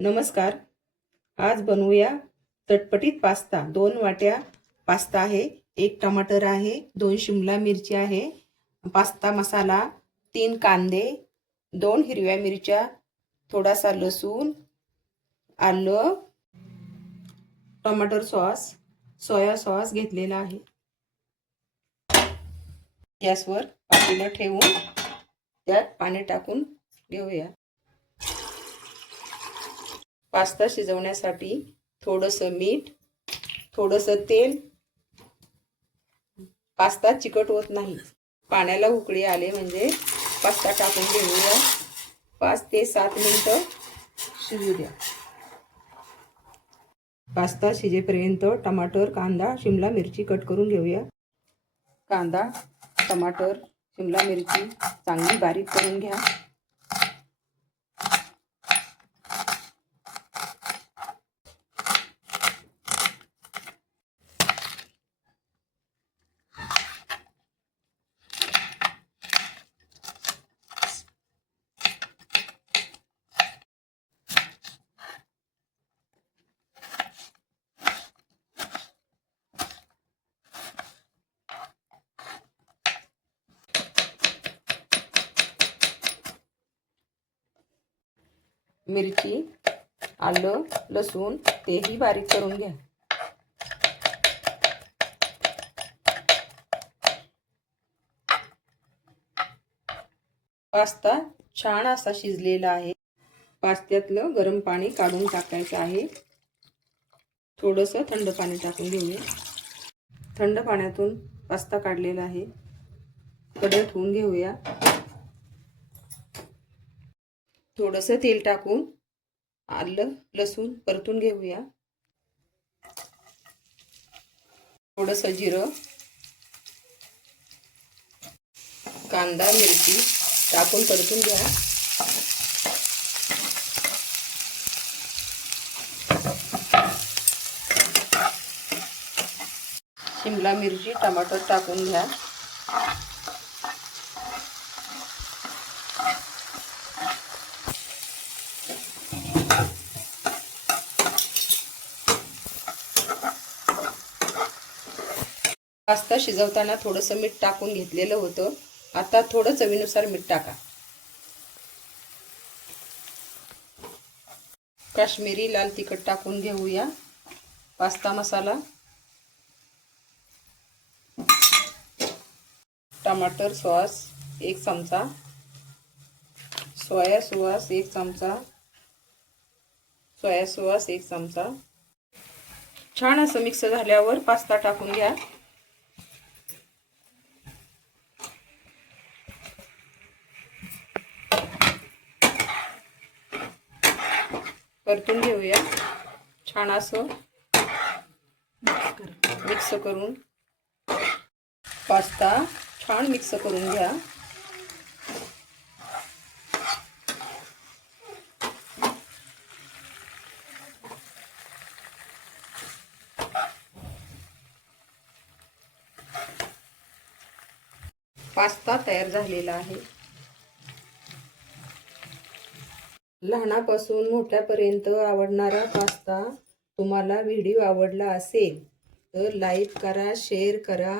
नमस्कार. आज बनवूया चटपटीत पास्ता. 2 वाट्या पास्ता आहे, 1 टमाटर आहे, 2 शिमला मिरची आहे, पास्ता मसाला, 3 कांदे, 2 हिरव्या मिरच्या, थोडासा लसूण, आलं, टमाटर सॉस, सोया सॉस घेतलेला आहे. गॅसवर पातेलं ठेवून त्यात पाणी टाकून घेऊया. पास्ता शिजवण्यासाठी थोडंसं मीठ, थोडंसं तेल. पास्ता चिकट होत नाही. पाण्याला उकळी आले म्हणजे पास्ता टाकून घेऊया. 5 ते 7 मिनिटं शिजू द्या. पास्ता शिजेपर्यंत टमाटर, कांदा, शिमला मिरची कट करून घेऊया. कांदा, टमाटर, शिमला मिरची चांगली बारीक करून घ्या. मिरची, आलं, लसूण तेही बारीक करून घ्या. पास्ता छान असा शिजलेला आहे. पास्त्यातलं गरम पाणी काढून टाकायचं आहे. थोडंसं थंड पाणी टाकून घेऊया. थंड पाण्यातून पास्ता काढलेला आहे. कढई ठेवून घेऊया. थोडंसं तेल टाकून आलं, लसूण परतून घेऊया. थोडंसं जिरं, कांदा, मिरची टाकून परतून घ्या. शिमला मिरची, टमाटर टाकून घ्या. पास्ता शिजवताना थोडंसं मीठ टाकून घेतलेलं होतं. आता थोडं चवीनुसार मीठ टाका. काश्मीरी लाल तिखट टाकून घेऊया. पास्ता मसाला, टमाटर सॉस 1 चमचा, सोया सॉस 1 चमचा, सोया सॉस 1 चमचा. छान असं मिक्स झाल्यावर पास्ता टाकून घ्या. परतून घेऊया. छान असं मिक्स करून पास्ता छान मिक्स करून घ्या. पास्ता तयार झालेला आहे. लहानापासून मोठ्यापर्यंत आवडणारा पास्ता. तुम्हाला व्हिडिओ आवडला असेल तर लाईक करा, शेअर करा